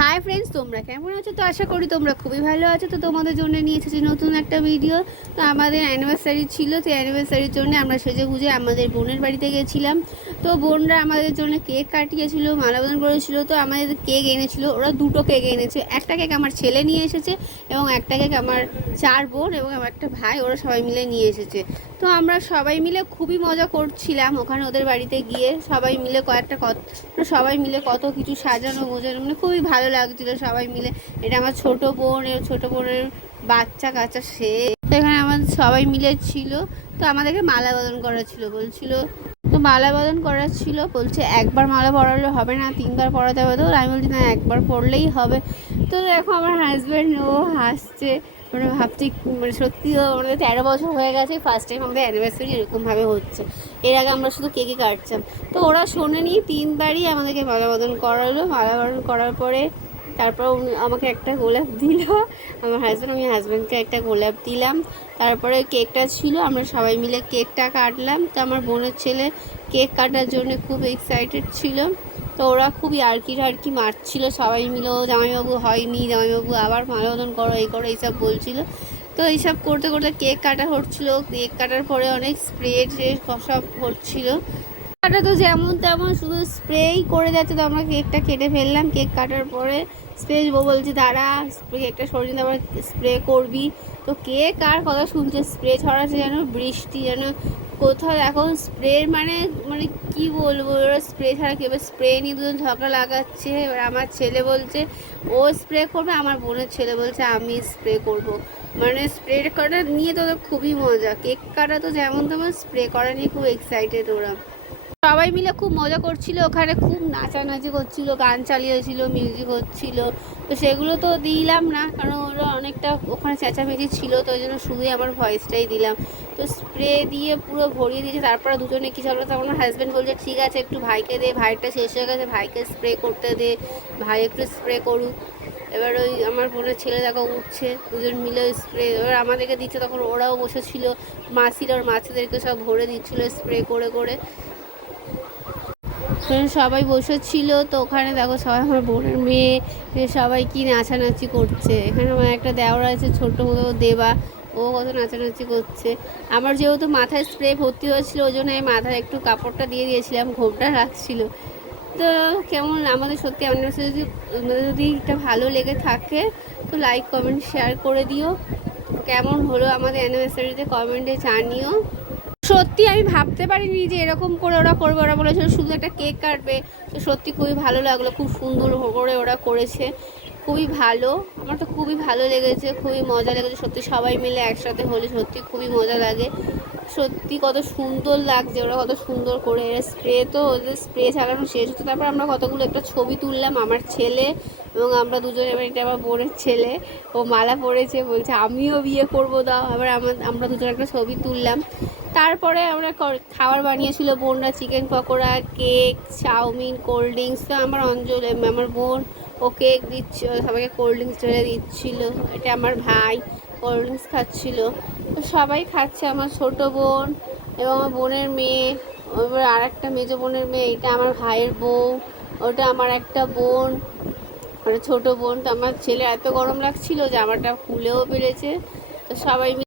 Hi friends, তোমরা কেমন আছো? তো আশা করি তোমরা খুবই ভালো আছো। তো তোমাদের জন্য নিয়ে এসেছি নতুন একটা ভিডিও। তো আমাদের অ্যানিভার্সারি ছিল, তো অ্যানিভার্সারির জন্য আমরা সেজে গুজে আমাদের বোনের বাড়িতে গেছিলাম। তো বোনরা আমাদের জন্য কেক কাটিয়েছিল, মালাবদল করেছিল। তো আমাদের কেক এনেছিল, ওরা দুটো কেক এনেছে। একটা কেক আমার ছেলে নিয়ে এসেছে এবং একটা কেক আমার 4 বোন এবং আমার একটা ভাই, ওরা সবাই মিলে নিয়ে এসেছে। তো আমরা সবাই মিলে খুবই মজা করছিলাম ওখানে ওদের বাড়িতে গিয়ে। সবাই মিলে সবাই মিলে কত কিছু সাজানো গোজানো, মানে খুবই ভালো লাগছিলো সবাই মিলে। এটা আমার ছোট বোন, ছোট বোনের বাচ্চা কাচ্চা, সে তো এখানে আমাদের সবাই মিলে ছিল। তো আমাদেরকে মালা বদল করা ছিল, বলছিল তো মালা বদল করা ছিল, বলছে একবার মালা পরালে হবে না, 3বার পরাতে হবে। তো আমি বলছি না, একবার পরলেই হবে। তো দেখো আমার হাজব্যান্ড, ও হাসছে, মানে ভাবছি মানে সত্যি আমাদের 13 বছর হয়ে গেছে, ফার্স্ট টাইম আমাদের অ্যানিভার্সারি এরকমভাবে হচ্ছে। এর আগে আমরা শুধু কেকে কাটতাম। তো ওরা শোনেনি, 3বারই আমাদেরকে মালা বদল করালো। মালা বদল করার পরে তারপর আমাকে একটা গোলাপ দিল আমার হাজব্যান্ড, আমি হাজব্যান্ডকে একটা গোলাপ দিলাম। তারপরে কেকটা ছিল, আমরা সবাই মিলে কেকটা কাটলাম। তো আমার বোনের ছেলে কেক কাটার জন্য খুব এক্সাইটেড ছিল। তো ওরা খুব ইয়ার্কি মারছিল সবাই মিলে, ও জামাইবাবু হয়নি, জামাইবাবু আবার মালাবদল করো, এই করো, এইসব বলছিল। তো এইসব করতে করতে কেক কাটা হচ্ছিলো। কেক কাটার পরে অনেক স্প্রে সব হচ্ছিল। কাটা তো যেমন তেমন শুধু স্প্রেই করে যাচ্ছে। তো আমরা কেকটা কেটে ফেললাম। কেক কাটার পরে স্প্রে বলছি দাঁড়া, কেকটা সরিয়ে আবার স্প্রে করবি। তো কেক আর কথা শুনছে, স্প্রে ছড়াচ্ছে যেন বৃষ্টি, যেন কোথাও এখন স্প্রের মানে মানে কি বলবো, ওরা স্প্রে ছাড়া কেউ, স্প্রে নিয়ে দুজন ঝগড়া লাগাচ্ছে। এবার আমার ছেলে বলছে ও স্প্রে করবে, আমার বোনের ছেলে বলছে আমি স্প্রে করব। মানে স্প্রে করা নিয়ে তো খুবই মজা। কেক কাটা তো যেমন তেমন, স্প্রে করা নিয়ে খুব এক্সাইটেড ওরা। সবাই মিলে খুব মজা করছিল, ওখানে খুব নাচানাচি করছিল, গান চালিয়েছিল, মিউজিক হচ্ছিল। তো সেগুলো তো দিলাম না, কারণ ওরা অনেকটা ওখানে চেঁচামেচি ছিল, তো ওই জন্য শুধুই আমার ভয়েসটাই দিলাম। তো স্প্রে দিয়ে পুরো ভরিয়ে দিয়েছে। তারপরে দুজনে কী সব, তখন আমার হাজব্যান্ড বলছে ঠিক আছে একটু ভাইকে দে, ভাইটা শেষ হয়ে গেছে, ভাইকে স্প্রে করতে দে, ভাই একটু স্প্রে করুক। এবার ওই আমার বোনের ছেলে দেখো উঠছে, দুজন মিলে স্প্রে এবার আমাদেরকে দিচ্ছে। তখন ওরাও বসেছিল, মাসিরা ওর মাছিদেরকে সব ভরে দিচ্ছিলো স্প্রে করে করে। সবাই বসেছিল। তো ওখানে দেখো সবাই আমার বোনের মেয়ে সবাই কি নাচানাচি করছে। এখানে আমার একটা দেওর আছে ছোট্ট মতো, দেবা, ও কত নাচানাচি করছে। আমার যেহেতু মাথায় স্প্রে ভর্তি হয়েছিল, ওই জন্য আমি মাথায় একটু কাপড়টা দিয়ে দিয়েছিলাম, ঘোমটা রাখছিল। তো কেমন আমাদের সত্যি আমাদের যদি একটা ভালো লেগে থাকে তো লাইক কমেন্ট শেয়ার করে দিও। কেমন হলো আমাদের অ্যানিভার্সারিতে কমেন্টে জানিও। সত্যি আমি ভাবতে পারিনি যে এরকম করে ওরা করবে। ওরা বলেছিল শুধু একটা কেক কাটবে। তো সত্যি খুবই ভালো লাগলো, খুব সুন্দর করে ওরা করেছে, খুবই ভালো। আমার তো খুবই ভালো লেগেছে, খুবই মজা লেগেছে। সত্যি সবাই মিলে একসাথে হলে সত্যি খুবই মজা লাগে। সত্যি কত সুন্দর লাগছে, ওরা কত সুন্দর করে স্প্রে, তো ওদের স্প্রে চালানো শেষ হচ্ছে। তারপর আমরা কতগুলো একটা ছবি তুললাম, আমার ছেলে এবং আমরা দুজনে। এবার এটা আমার বোনের ছেলে, ও মালা পরেছে, বলছে আমিও বিয়ে করবো দাও। আবার আমরা দুজনে একটা ছবি তুললাম। তারপরে আমরা খাবার বানিয়েছিল বোনরা, chicken pakora, cake, chowmein, cold drinks. তো আমার বোন ও কেক দিচ্ছিল, সবাইকে কোল্ড ড্রিঙ্কস চলে দিচ্ছিলো। এটা আমার ভাই কোল্ড ড্রিঙ্কস খাচ্ছিল। তো সবাই খাচ্ছে, আমার ছোট বোন এবং আমার বোনের মেয়ে, এবার আর একটা মেজো বোনের মেয়ে, এটা আমার ভাইয়ের বউ, ওটা আমার একটা বোন, ওটা ছোটো বোন। তো আমার ছেলে এত গরম লাগছিল জামাটা খুলেও পেরেছে। তো সবাই